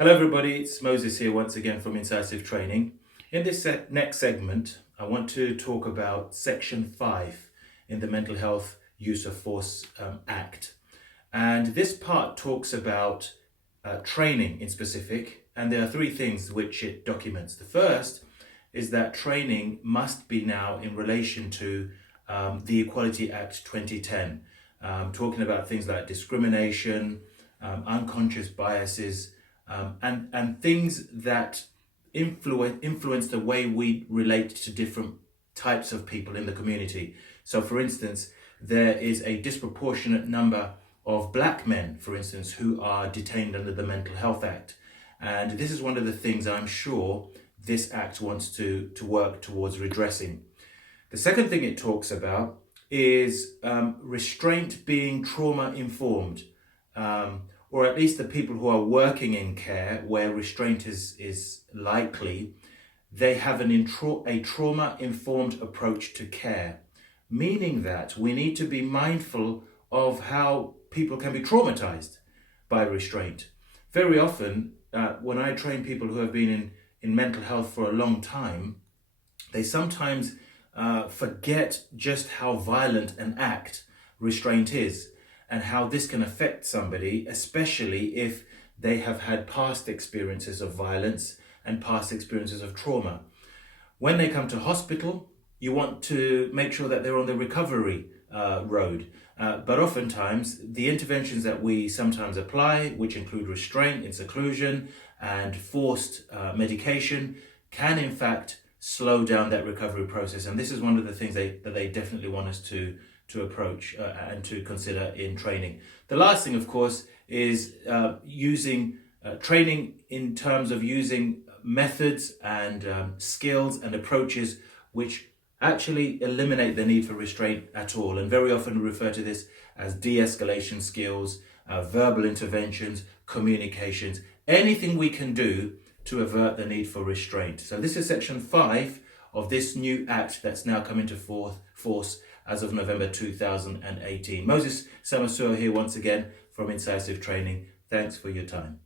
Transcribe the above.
Hello everybody, it's Moses here once again from Incisive Training. In this next segment, I want to talk about Section 5 in the Mental Health Use of Force Act. And this part talks about training in specific, and there are three things which it documents. The first is that training must be now in relation to the Equality Act 2010, talking about things like discrimination, unconscious biases, and things that influence the way we relate to different types of people in the community. So for instance, there is a disproportionate number of black men, for instance, who are detained under the Mental Health Act. And this is one of the things I'm sure this act wants to work towards redressing. The second thing it talks about is restraint being trauma-informed. Or at least the people who are working in care where restraint is likely, they have a trauma-informed approach to care, meaning that we need to be mindful of how people can be traumatized by restraint. Very often, when I train people who have been in mental health for a long time, they sometimes forget just how violent an act restraint is, and how this can affect somebody, especially if they have had past experiences of violence and past experiences of trauma. When they come to hospital, you want to make sure that they're on the recovery road. But oftentimes, the interventions that we sometimes apply, which include restraint in seclusion and forced medication, can in fact slow down that recovery process. And this is one of the things that they definitely want us to approach and to consider in training. The last thing, of course, is using training in terms of using methods and skills and approaches which actually eliminate the need for restraint at all. And very often we refer to this as de-escalation skills, verbal interventions, communications, anything we can do to avert the need for restraint. So this is Section 5 of this new act that's now come into force as of November 2018. Moses Samasur here once again from Incisive Training. Thanks for your time.